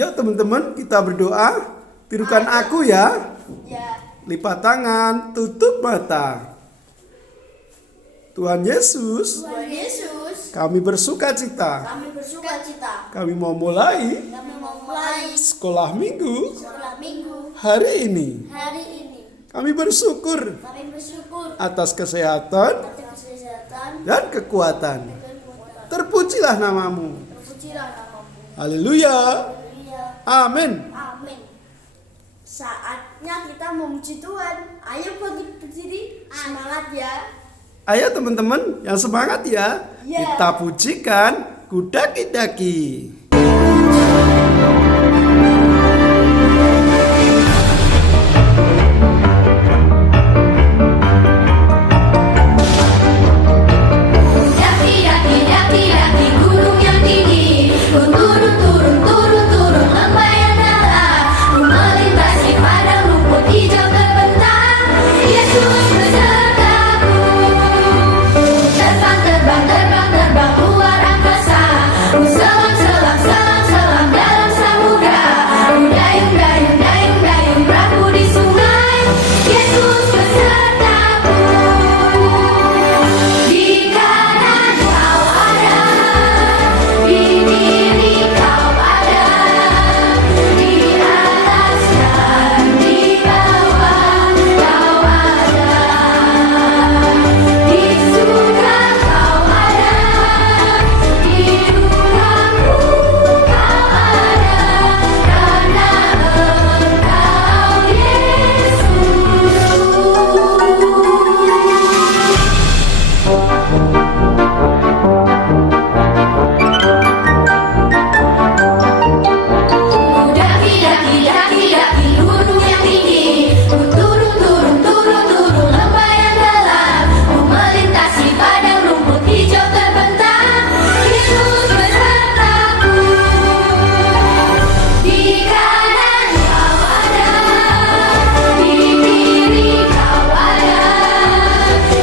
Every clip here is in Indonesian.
Yuk teman-teman, kita berdoa. Tirukan aku ya. Ya. Lipat tangan, tutup mata. Tuhan Yesus, Tuhan Yesus, kami bersuka cita. kami bersuka cita. Kami mau mulai Kami mau mulai sekolah minggu sekolah minggu hari ini. hari ini. Kami bersyukur Kami bersyukur atas kesehatan atas kesehatan dan kekuatan. dan kekuatan. Terpujilah namamu. Terpujilah namamu. Haleluya. Haleluya. Amin. Amin. Saatnya kita memuji Tuhan. Ayo berdiri, semangat ya. Ayo teman-teman yang semangat ya. Ya. Kita pujikan Kudaki-daki. Daki, daki, daki, daki gunung yang tinggi. Ku turun, turun, turun, turun lembah yang dalam. Ku melintasi padang rumput hijau terbentang. Yesus besertaku. Terbang, terbang, terbang, terbang luar angkasa. Ku selam, selam, selam, selam dalam samudra. Ku dayung, dayung, dayung, dayung perahu di sungai. Yesus besertaku. Di kanan kau ada, di kiri kau ada, di atas dan di bawah kau ada, di surga kau ada, di dukaku kau ada, karena Engkau Yesus. Ku daki, daki, daki, daki gunung yang tinggi. Ku turun, turun, turun, turun lembah yang dalam. Ku melintasi padang rumput hijau terbentang. Yesus besertaku. Di kanan kau ada, di kiri kau ada,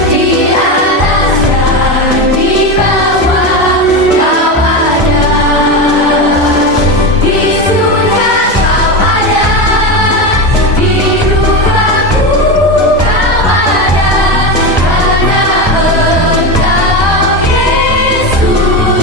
di atas dan di bawah kau ada. Di surga kau ada, di dukaku kau ada, karena Engkau Yesusku.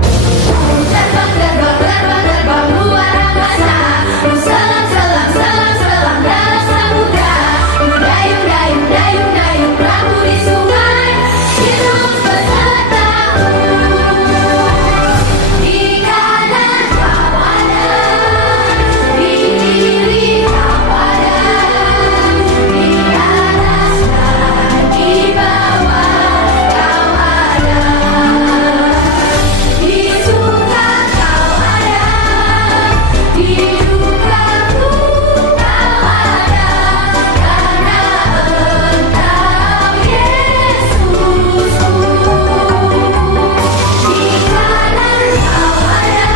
Terbang, terbang, terbang, terbang luar angkasa. Ku selam, selam, selam, selam dalam samudra. Ku dayung, dayung, dayung, dayung perahu di sungai. Yesus besertaku. Di kanan kau ada, di kiri kau ada, di atas dan di bawah kau ada. Di surga kau ada, di dukaku kau ada, karena Engkau Yesusku. Di kanan kau ada,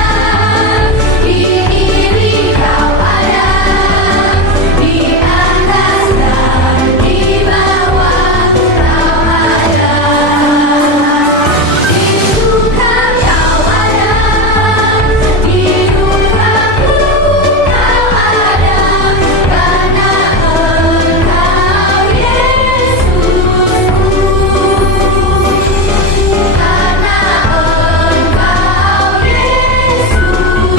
di kiri kau ada, di atas dan di bawah kau ada. Di surga kau ada, di dukaku kau ada, karena Engkau Yesusku. Karena Engkau Yesusku.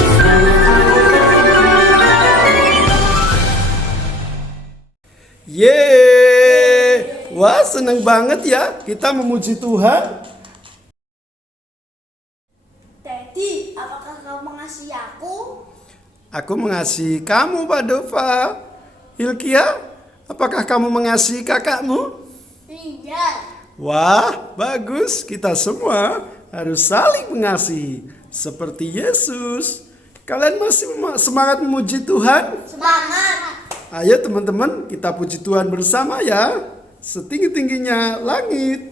Yeay. Wah, senang banget ya kita memuji Tuhan. Teddy, apakah kau mengasihi aku? Aku mengasihi kamu, Pak Dova. Hilkia, apakah kamu mengasihi kakakmu? Iya. Wah, bagus. Kita semua harus saling mengasihi seperti Yesus. Kalian masih semangat memuji Tuhan? Semangat. Ayo teman-teman, kita puji Tuhan bersama ya. Setinggi-tingginya langit.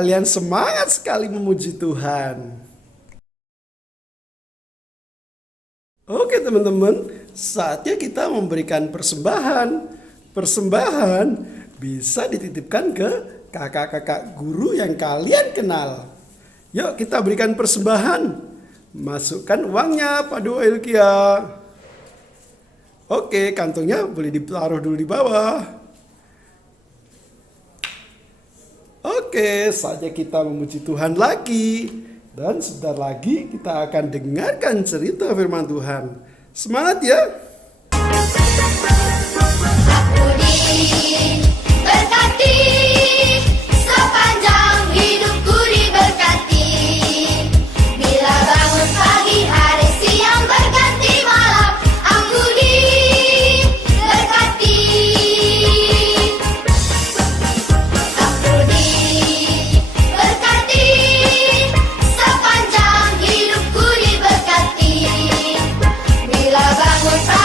Kalian semangat sekali memuji Tuhan. Oke teman-teman, saatnya kita memberikan persembahan. Persembahan bisa dititipkan ke kakak-kakak guru yang kalian kenal. Yuk kita berikan persembahan. Masukkan uangnya Pak Dua Hilkia. Oke, kantongnya boleh ditaruh dulu di bawah. Oke, saatnya kita memuji Tuhan lagi. Dan sebentar lagi kita akan dengarkan cerita firman Tuhan. Semangat ya! Aku diberkati, sepanjang hidupku diberkati. Bila bangun pagi hari siang berganti malam, aku diberkati. Aku diberkati, sepanjang hidupku diberkati. Bila bangun pagi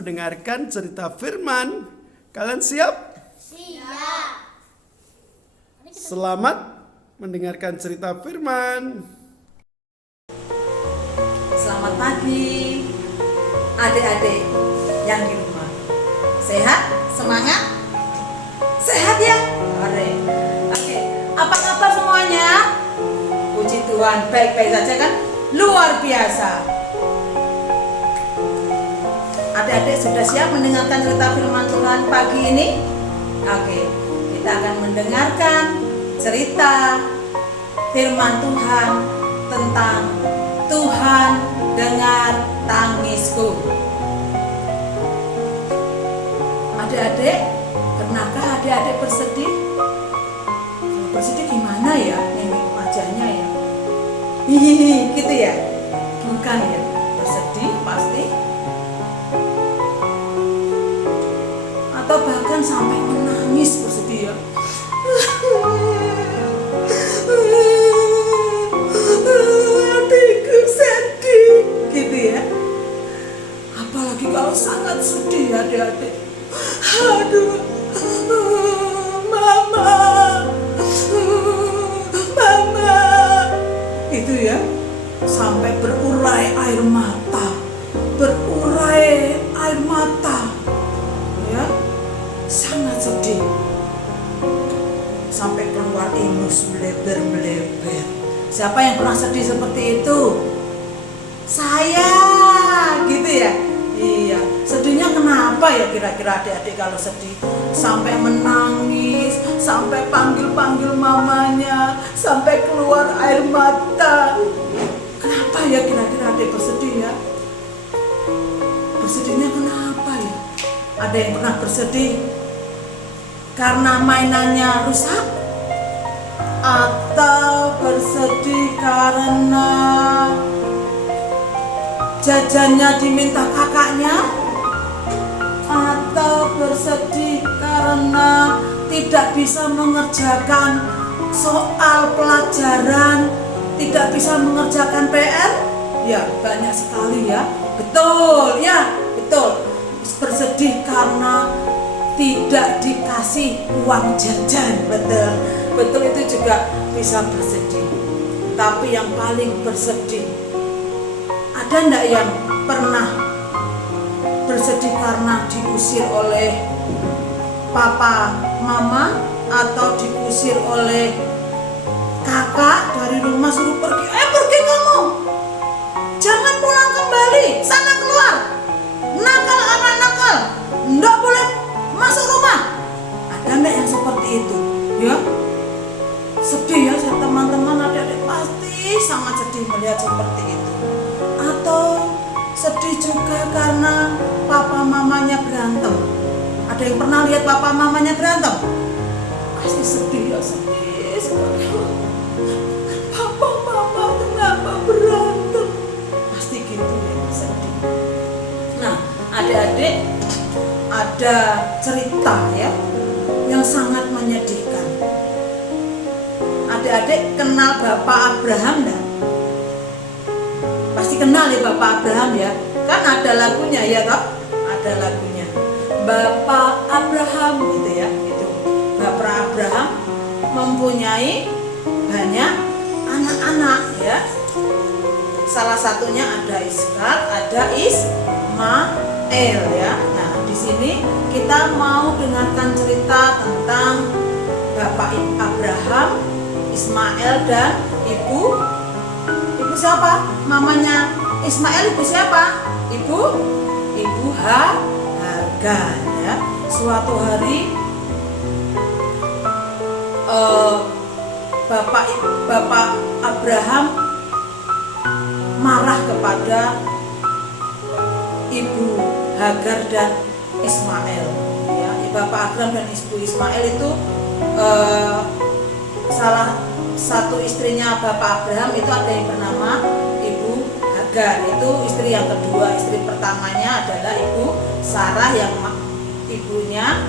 mendengarkan cerita firman. Kalian siap? Siap. Selamat mendengarkan cerita firman. Selamat pagi adik-adik yang di rumah. Sehat? Semangat? Sehat ya? Oke. Apa kabar semuanya? Puji Tuhan, baik-baik saja kan? Luar biasa. Adik-adik sudah siap mendengarkan cerita firman Tuhan pagi ini? Oke, kita akan mendengarkan cerita firman Tuhan tentang Tuhan dengar tangisku. Adik-adik, pernahkah adik-adik bersedih? Bersedih gimana ya? Nengok wajahnya ya. Hihihi, gitu ya? Bukan ya? Bersedih pasti. Atau bahkan sampai menangis bersedih ya. Adikku sedih, gitu ya. Apalagi kalau sangat sedih adik-adik. Aduh, mama, itu ya, sampai berurai air mata, ya, sangat sedih, sampai keluar ingus meleber. Siapa yang pernah sedih seperti itu? Saya, gitu ya. Iya, sedihnya kenapa ya kira-kira adik-adik kalau sedih? Sampai menangis, sampai panggil-panggil mamanya, sampai keluar air mata. Kenapa ya kira-kira adik bersedih ya? Bersedihnya kenapa ya? Ada yang pernah bersedih karena mainannya rusak? Atau bersedih karena jajannya diminta kakaknya, atau bersedih karena tidak bisa mengerjakan soal pelajaran, tidak bisa mengerjakan PR. Ya, banyak sekali ya. Betul ya, betul. Bersedih karena tidak dikasih uang jajan. Betul itu juga bisa bersedih. Tapi yang paling bersedih, ada enggak yang pernah bersedih karena diusir oleh papa, mama, atau diusir oleh kakak dari rumah suruh pergi? Pergi kamu, jangan pulang kembali, sana keluar, nakal anak nakal, enggak boleh masuk rumah. Ada enggak yang seperti itu? Ya, sedih ya teman-teman, adik-adik pasti sangat sedih melihat seperti itu. Atau sedih juga karena papa mamanya berantem. Ada yang pernah lihat papa mamanya berantem? Pasti sedih ya, sedih sekali. Papa mama kenapa berantem? Pasti gitu ya, sedih. Nah, adik-adik, ada cerita ya yang sangat menyedihkan. Adik-adik kenal Bapak Abraham enggak? Pasti kenal ya Bapak Abraham ya. Kan ada lagunya ya toh? Ada lagunya. Bapak Abraham gitu ya. Itu. Bapak Abraham mempunyai banyak anak-anak ya. Salah satunya ada Ishak, ada Ismail ya. Nah, di sini kita mau dengarkan cerita tentang Bapak Abraham, Ismail dan Ibu siapa? Mamanya Ismail ibu siapa? Ibu Hagar ya. Suatu hari Bapak Abraham marah kepada Ibu Hagar dan Ismail ya. Bapak Abraham dan Ibu Ismail itu salah satu istrinya Bapak Abraham itu ada yang bernama Ibu Hagar. Itu istri yang kedua. Istri pertamanya adalah Ibu Sarah yang ibunya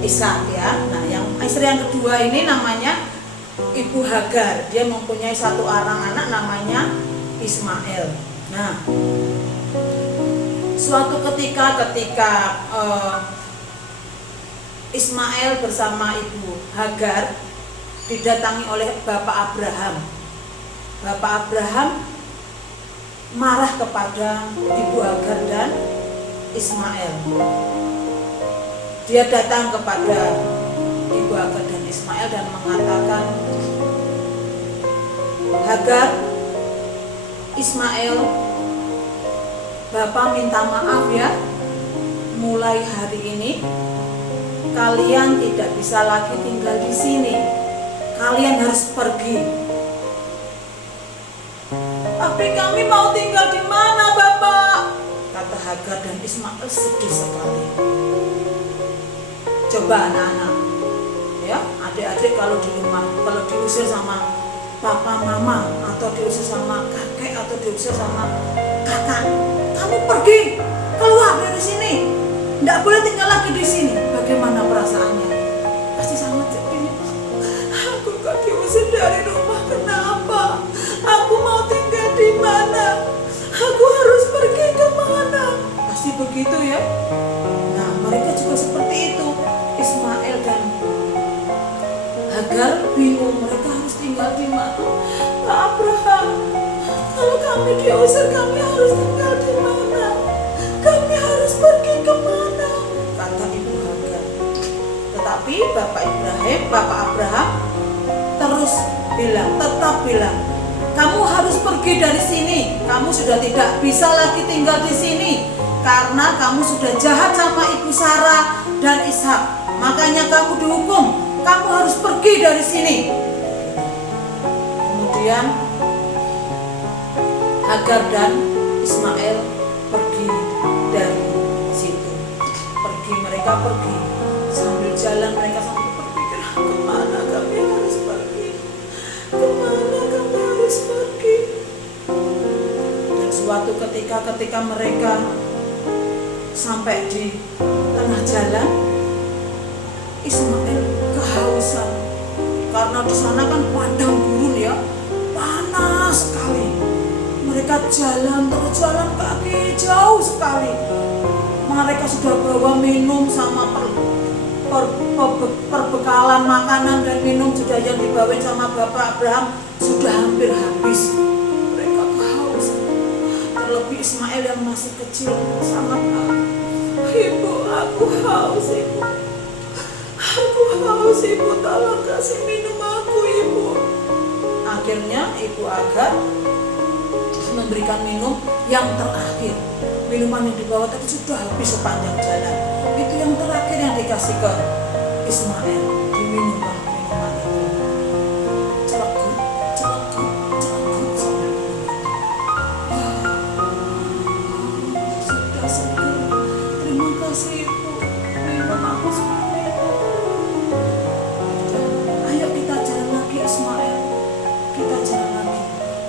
Ishak ya. Nah, yang istri yang kedua ini namanya Ibu Hagar. Dia mempunyai satu orang anak namanya Ismail. Nah, Suatu ketika Ismail bersama ibu Hagar didatangi oleh Bapak Abraham. Bapak Abraham marah kepada ibu Hagar dan Ismail. Dia datang kepada ibu Hagar dan Ismail dan mengatakan, Hagar, Ismail, Bapak minta maaf ya, mulai hari ini kalian tidak bisa lagi tinggal di sini. Kalian harus pergi. Tapi kami mau tinggal di mana, Bapak? Kata Hagar dan Ismail sedih sekali. Coba anak-anak, ya, adik-adik kalau di rumah, kalau diusir sama papa mama atau diusir sama kakek atau diusir sama kakak, kamu pergi keluar dari sini, tidak boleh tinggal lagi di sini. Bagaimana perasaannya? Pasti sangat sedih. Aku kok diusir dari rumah, kenapa? Aku mau tinggal di mana? Aku harus pergi kemana? Pasti begitu ya. Nah, mereka juga seperti itu. Ismail dan Hagar bingung, mereka harus tinggal di mana? Pak Abraham, kalau kami diusir, kami harus tinggal di mana? Kami harus pergi kemana? Kata ibu Hagar. Tetapi Bapak Abraham terus tetap bilang, kamu harus pergi dari sini. Kamu sudah tidak bisa lagi tinggal di sini karena kamu sudah jahat sama ibu Sarah dan Ishak. Makanya kamu dihukum. Kamu harus pergi dari sini. Kemudian Hagar dan Ismail pergi dari situ. Mereka pergi. Sambil jalan mereka sambil berpikir, kemana kami harus pergi? Kemana kami harus pergi? Dan suatu ketika mereka sampai di tengah jalan, Ismail kehausan karena di sana kan padang gurun ya, panas sekali. Mereka jalan kaki jauh sekali. Mereka sudah bawa minum sama perbekalan makanan dan minum sudah yang dibawa sama Bapak Abraham sudah hampir habis. Mereka kehausan. Terlebih Ismail yang masih kecil sangat haus. Ibu, aku haus, ibu. Aku haus, ibu, tolong kasih minum aku, ibu. Akhirnya ibu Hagar memberikan minum yang terakhir. Minuman yang dibawa tadi sudah habis sepanjang jalan. Itu yang terakhir yang dikasih ke Ismail. Diminumlah minuman itu. Celekut sampai sudah seger. Terima kasih ibu. Minum aku sudah. Ayo kita jalan lagi Ismail. Kita jalan lagi.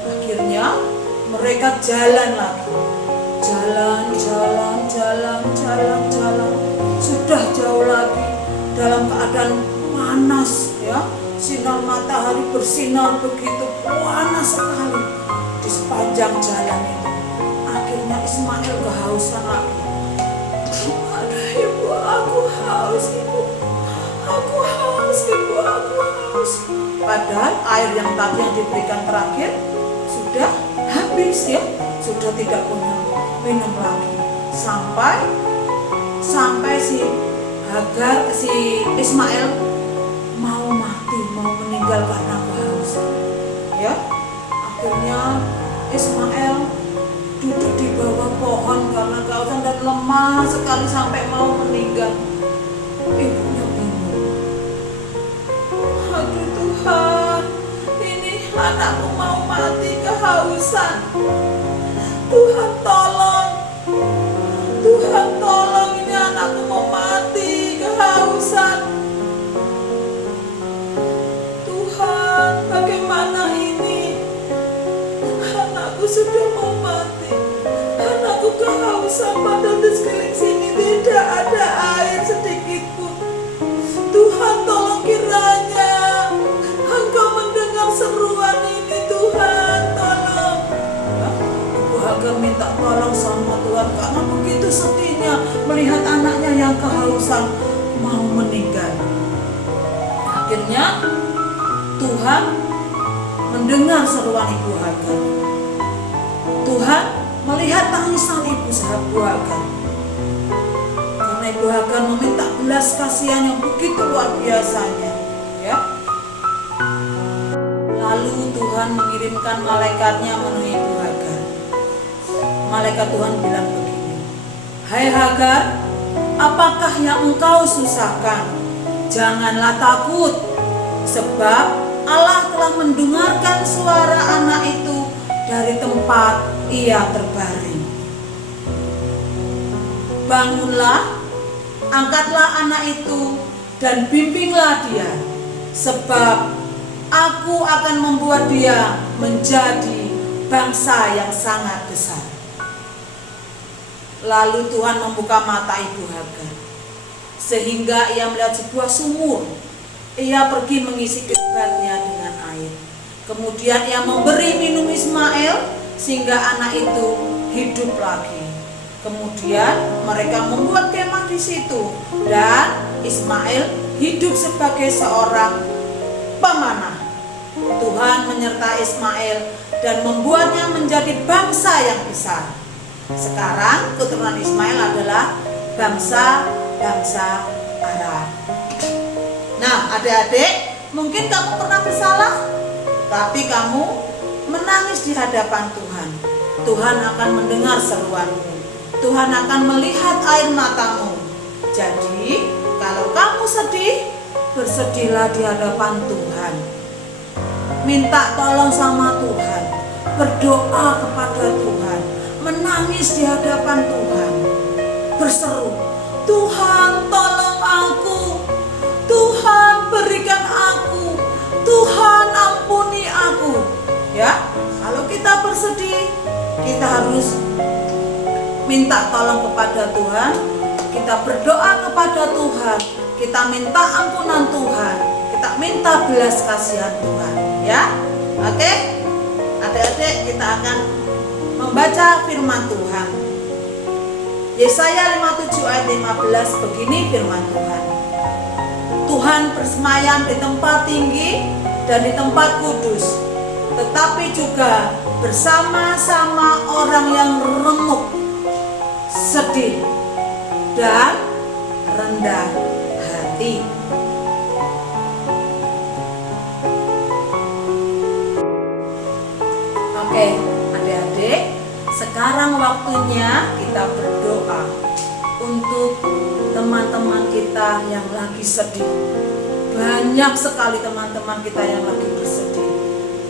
Akhirnya mereka jalan lagi. Jalan. Sudah jauh lagi dalam keadaan panas ya. Sinar matahari bersinar begitu panas sekali di sepanjang jalan itu. Akhirnya Ismail kehausan lagi. Aduh ibu, aku haus ibu. Aku haus ibu, aku haus. Padahal air yang tadi yang diberikan terakhir sudah habis ya. Sudah tidak punya minum lagi. Sampai si Ismail mau mati, mau meninggal karena kehausan. Ya, akhirnya Ismail duduk di bawah pohon karena kehausan dan lemah sekali sampai mau meninggal. Ibunya bingung. Aduh Tuhan, ini anakku mau mati kehausan. Tuhan tolong, ini anakku mau mati kehausan. Tuhan, bagaimana ini? Anakku sudah mau mati. Anakku kehausan, padahal di sekeliling sini tidak ada air melihat anaknya yang kehausan mau meninggal. Akhirnya Tuhan mendengar seruan ibu Hagar. Tuhan melihat tangisan ibu Hagar. Karena ibu Hagar meminta belas kasihan yang begitu luar biasanya, ya. Lalu Tuhan mengirimkan malaikatnya menemui ibu Hagar. Malaikat Tuhan bilang begini, "Hai Hagar, apakah yang engkau susahkan? Janganlah takut, sebab Allah telah mendengarkan suara anak itu dari tempat ia terbaring. Bangunlah, angkatlah anak itu dan bimbinglah dia, sebab aku akan membuat dia menjadi bangsa yang sangat besar." Lalu Tuhan membuka mata ibu Hagar, sehingga ia melihat sebuah sumur. Ia pergi mengisi kebatnya dengan air. Kemudian ia memberi minum Ismail, sehingga anak itu hidup lagi. Kemudian mereka membuat kemah di situ, dan Ismail hidup sebagai seorang pemanah. Tuhan menyertai Ismail dan membuatnya menjadi bangsa yang besar. Sekarang keturunan Ismail adalah bangsa Arab. Nah, adik-adik, mungkin kamu pernah bersalah, tapi kamu menangis di hadapan Tuhan. Tuhan akan mendengar seruanmu. Tuhan akan melihat air matamu. Jadi, kalau kamu sedih, bersedihlah di hadapan Tuhan. Minta tolong sama Tuhan. Berdoa kepada Tuhan. Menangis di hadapan Tuhan. Berseru, "Tuhan, tolong aku. Tuhan, berikan aku. Tuhan, ampuni aku." Ya, kalau kita bersedih, kita harus minta tolong kepada Tuhan. Kita berdoa kepada Tuhan. Kita minta ampunan Tuhan. Kita minta belas kasihan Tuhan. Ya, oke? Adik-adik, kita akan membaca firman Tuhan. Yesaya 57 ayat 15, begini firman Tuhan. "Tuhan bersemayam di tempat tinggi dan di tempat kudus, tetapi juga bersama-sama orang yang remuk, sedih, dan rendah hati." Oke, adik-adik, sekarang waktunya kita berdoa untuk teman-teman kita yang lagi sedih. Banyak sekali teman-teman kita yang lagi bersedih.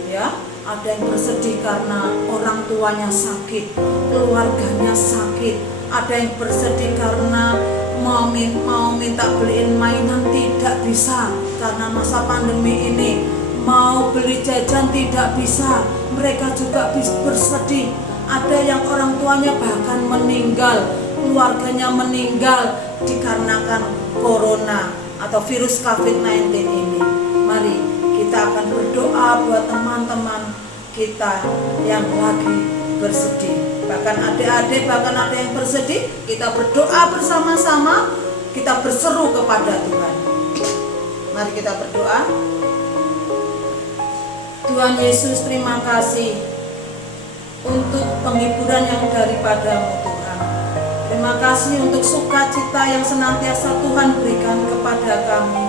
Ya, ada yang bersedih karena orang tuanya sakit, keluarganya sakit. Ada yang bersedih karena mau minta beliin mainan tidak bisa karena masa pandemi ini. Mau beli jajan tidak bisa, mereka juga bersedih. Ada yang orang tuanya bahkan meninggal, keluarganya meninggal dikarenakan corona atau virus COVID-19 ini. Mari kita akan berdoa buat teman-teman kita yang lagi bersedih. Bahkan adik-adik, bahkan ada yang bersedih, kita berdoa bersama-sama, kita berseru kepada Tuhan. Mari kita berdoa. Tuhan Yesus, terima kasih untuk penghiburan yang daripadamu Tuhan. Terima kasih untuk sukacita yang senantiasa Tuhan berikan kepada kami.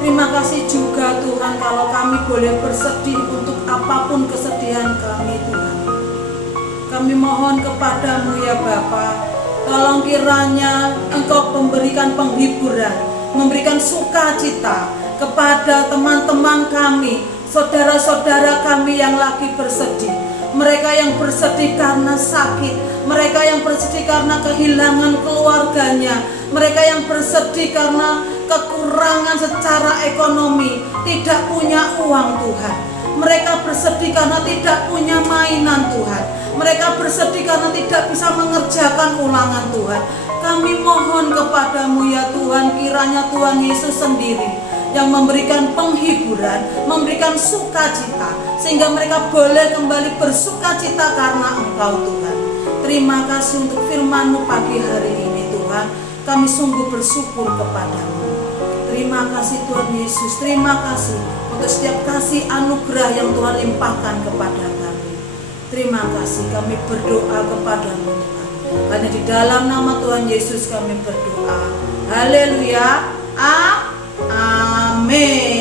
Terima kasih juga Tuhan kalau kami boleh bersedih untuk apapun kesedihan kami Tuhan. Kami mohon kepadamu ya Bapa, tolong kiranya Engkau memberikan penghiburan, memberikan sukacita kepada teman-teman kami, saudara-saudara kami yang lagi bersedih. Mereka yang bersedih karena sakit, mereka yang bersedih karena kehilangan keluarganya, mereka yang bersedih karena kekurangan secara ekonomi, tidak punya uang Tuhan. Mereka bersedih karena tidak punya mainan Tuhan. Mereka bersedih karena tidak bisa mengerjakan ulangan Tuhan. Kami mohon kepadamu ya Tuhan, kiranya Tuhan Yesus sendiri yang memberikan penghiburan, memberikan sukacita, sehingga mereka boleh kembali bersukacita karena Engkau Tuhan. Terima kasih untuk firman-Mu pagi hari ini Tuhan. Tuhan, kami sungguh bersyukur kepadamu. Terima kasih Tuhan Yesus, terima kasih untuk setiap kasih anugerah yang Tuhan limpahkan kepada kami. Terima kasih, kami berdoa kepadamu Tuhan. Hanya di dalam nama Tuhan Yesus kami berdoa. Haleluya. Amin.